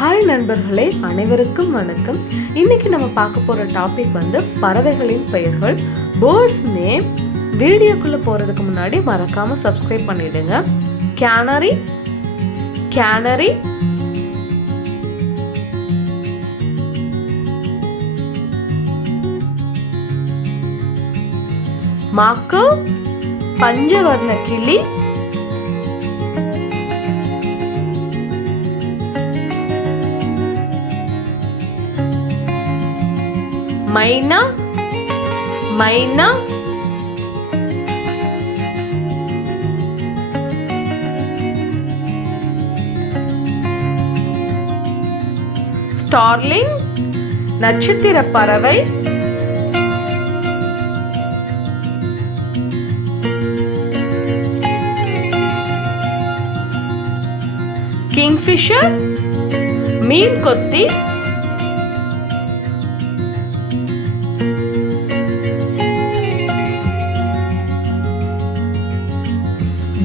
Hi நண்பர்களே, அனைவருக்கும் வணக்கம். இன்னைக்கு நம்ம பார்க்க போகிற டாபிக் பறவைகளின் பெயர்கள், பேர்ட்ஸ் நேம். வீடியோக்குள்ளே போகிறதுக்கு முன்னாடி மறக்காமல் சப்ஸ்கிரைப் பண்ணிடுங்க. கேனரி, கேனரி, மாக்கவ், பஞ்சவர்ண கிளி, மைனா, மைனா, ஸ்டார்லிங், நட்சத்திர பறவை, கிங்ஃபிஷர், மீன் கொத்தி,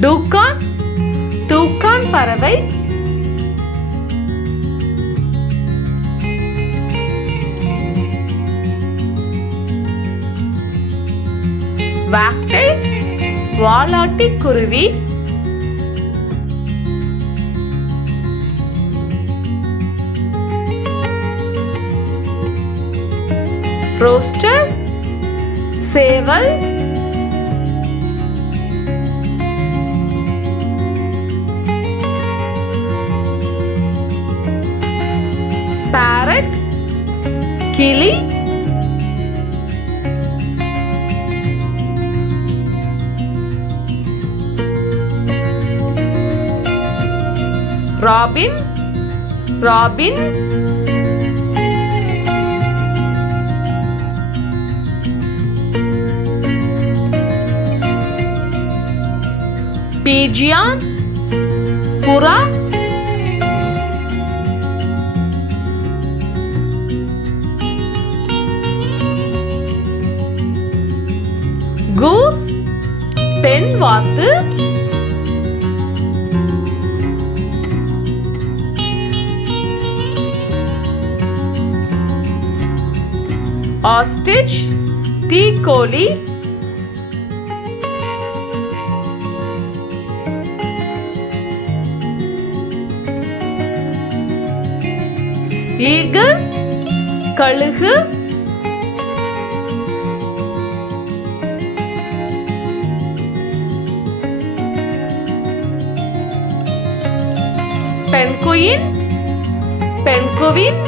டூக்கான், தூக்கான் பறவை, வாக்டை, வாலாட்டி குருவி, ரோஸ்டர், சேவல், parrot, கிளி, ராபின், ராபின், பீஜியான், புறா, கூஸ், பெண் வாத்து, ஆஸ்ட்ரிச், தீக்கோழி, ஈகிள், கழுகு, பென்குயின், பென்குவின்,